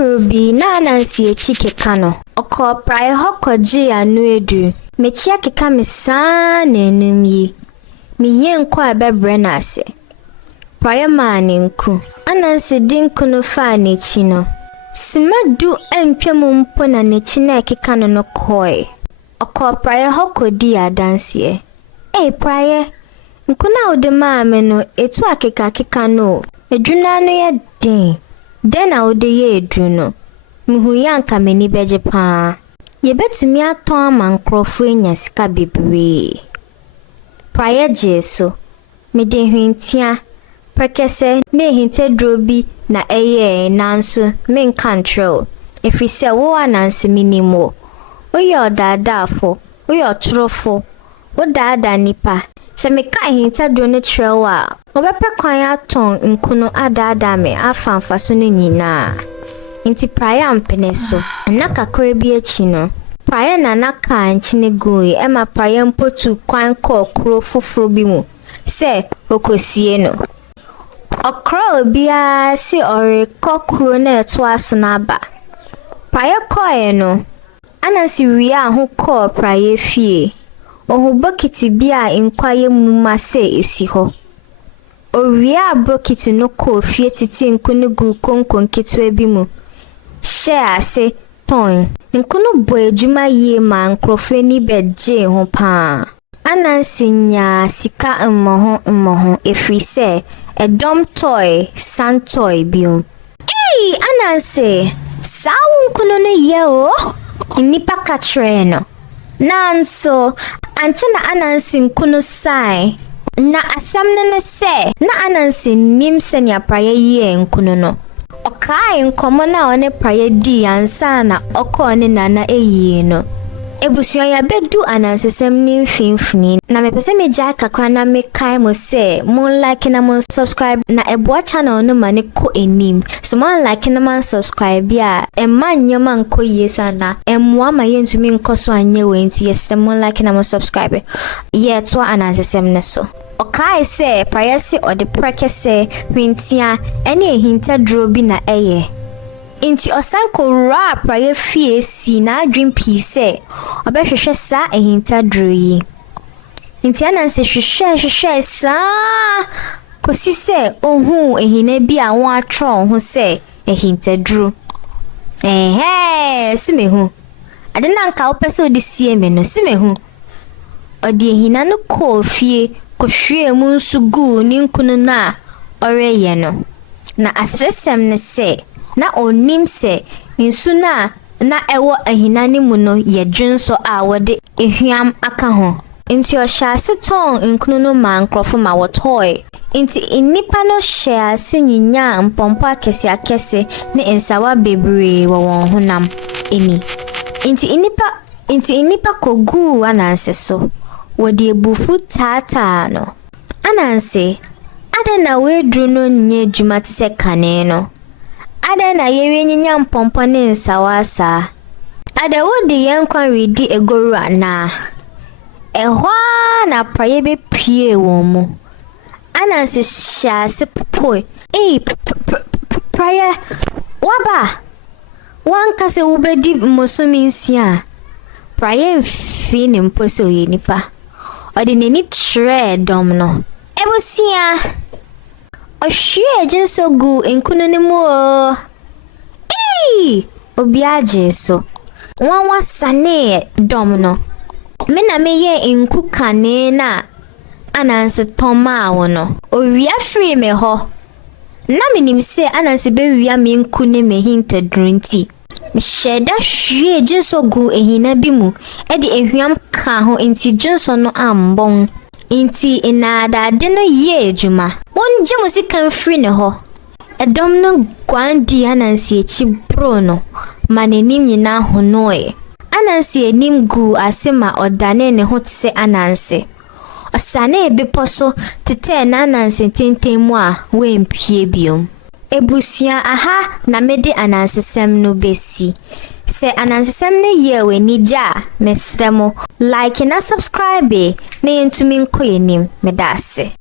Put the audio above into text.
Krubi na Ananse chikeka no. Oko praye hokoji anu edu. Mechia keka misa nenum yi. Miye nko abebre na ase. Praye mani nku. Ananse dinku no fa nechi no. Simadu empemu mpo na nechi na keka no koi. Oko praye hokodi adansie. Praye. Nkuna ode maame no etu akeka no. Edwuna no ye den. Den a ode ye edu no. Muhu yanka meni beje pa. Ye betumi aton ama nkrofo enya sika bebre. Praye Jesu. Mede hwintia. Prekese ne hinte drobi na eye nanso men control. If we say wo Ananse minimo. Oye odadafo. Oye otrofo. Wo dada nipa. Se me ka hinta do no trewa. Obepe kwan aton nkuno adada me afamfa so no nyina. Inti praye ampene so. Na kakore bi achi no. Praye na naka nchine goi ema praye mpotu kwan ko kro foforo bi mu. Se okosie no. Okra obia si ore kokuro na eto aso na aba. Praye koe no. Ananse wiya ho ko praye fie. Ohu bokiti bia inkwaye muma se esi ho. Oria bokiti no ko fie titi nkunu gu konkon kitwe bi mu. She ase ton. Nkunu bo ejuma yie ma nkrofo ni beje ho pa. Ananse nya sika mmoho efri se edom toy san toy biom. Ananse sawu nkunu no ye o. Nipa katre no. Nanso anchana Ananse nkunu sai na asamne ne se na Ananse nim senya praye ye nkunu no. Okai nkomo na one praye di ansa na oko ne nana eyi no. Ebusuan ya bedu Ananse semni mfimfini na mepese meja kakra na mekai mo se mon like na mon subscribe na ebo channel no mane ko enim so mon like na man subscribe ya emma nyoma nko yesa na emwa ma yentumi nkoso anye wenti yes mon like na mon subscribe ye to Ananse semne so okai se price or the prekese wintia ene hinta drobi na eye. Inti osanko rap praye fie si na dream piece obehwehwe sa ehinta droyi. Inti Ananse hwehwe sa kosi se ohu ehina bi a won atro ho se ehinta dro. Simehu. Ade na nka opese odi sie me no simehu. Odi ehina no ko fie ko hwe mu nsugu ni nkunu na oreye no. Na asresem ne se na onim se nsu na ewo ahinani mu no ye dwunso a wode ehwiam aka ho. Inti o hyase ton nkunu no ma nkrofo ma wotoy. Inti inipa no hyase nyinya mpompo akese ne ensawa bebre wo won honam eni. Inti inipa kogu Ananse so. Wode ebufu tata no. Ananse ade na wedru no nye dwuma tse kane no. Ada na yewe nyinya mpompo ne nsawasa. Ada wodi yenkwan redi egoru ana. Ehwa na praye be pie wo mu. Ananse hyase popoi. Praye waba. Wanka se ubedi mosumi nsia. Praye mfi ne mpose oye nipa. Odi neni tre dom no. Ebusia. Ohwe jinso gu nkunu ne mu o. Obiaje so. Wanwa sane dom no. Me na me ye nku kane na Ananse toma wo no. Owia free me ho. Na minim se Ananse be wia me nku ne me hinta drunti. Me sheda hwe jinso gu ehina bi mu. E de ehwiam ka ho inti jinso no ambon. Inti inada de no ye ejuma. Won je musika free ne ho. Edom no gwandi Ananse echi bro no. Manenim nyina honoe. Ananse enim gu asema odane ne ho tse Ananse. Osane ebeposo tete na Ananse tentemu a wempie biom. Ebusia aha na mede Ananse sem no besi. Se Ananse sem ne ye we nija mesremo like na subscribe na yentumi nkoyenim medase.